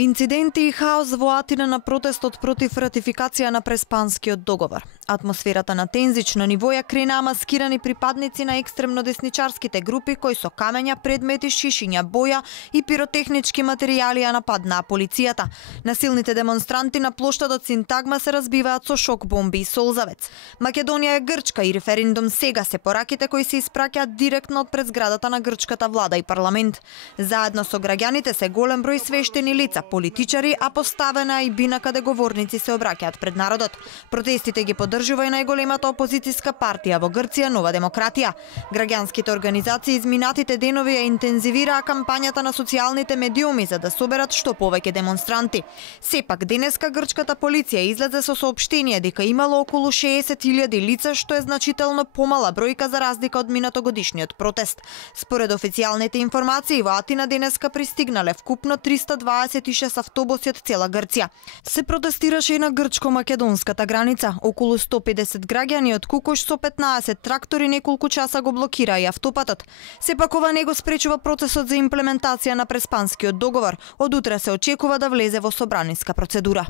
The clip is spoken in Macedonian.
Инциденти и хаос во Атина на протестот против ратификација на Преспанскиот договор. Атмосферата на тензично ниво ја кренаа маскирани припадници на екстремно десничарските групи кои со камења, предмети, шишиња, боја и пиротехнички материјали ја нападнаа полицијата. Насилните демонстранти на плоштадот Синтагма се разбиваат со шок бомби и солзавец. Македонија е Грчка и референдум сега се пораките кои се испраќаат директно од пред зградата на грчката влада и парламент. Заедно со граѓаните се голем број свештени лица, политичари, а поставена и бина каде говорници се обраќаат пред народот. Протестите ги поддржува и најголемата опозицијска партија во Грција, Нова демократија. Граѓанските организации изминатите денови ја интензивираа кампањата на социјалните медиуми за да соберат што повеќе демонстранти. Сепак денеска грчката полиција излезе со соопштение дека имало околу 60.000 лица, што е значително помала бројка за разлика од минатогодишниот протест. Според официјалните информации во Атина денеска пристигнале вкупно 326 автобуси од цела Грција. Се протестираше и на грчко-македонската граница. Околу 150 граѓани од Кукош со 15 трактори неколку часа го блокираа и автопатот. Сепак ова не го спречува процесот за имплементација на Преспанскиот договор. Од утре се очекува да влезе во собраниска процедура.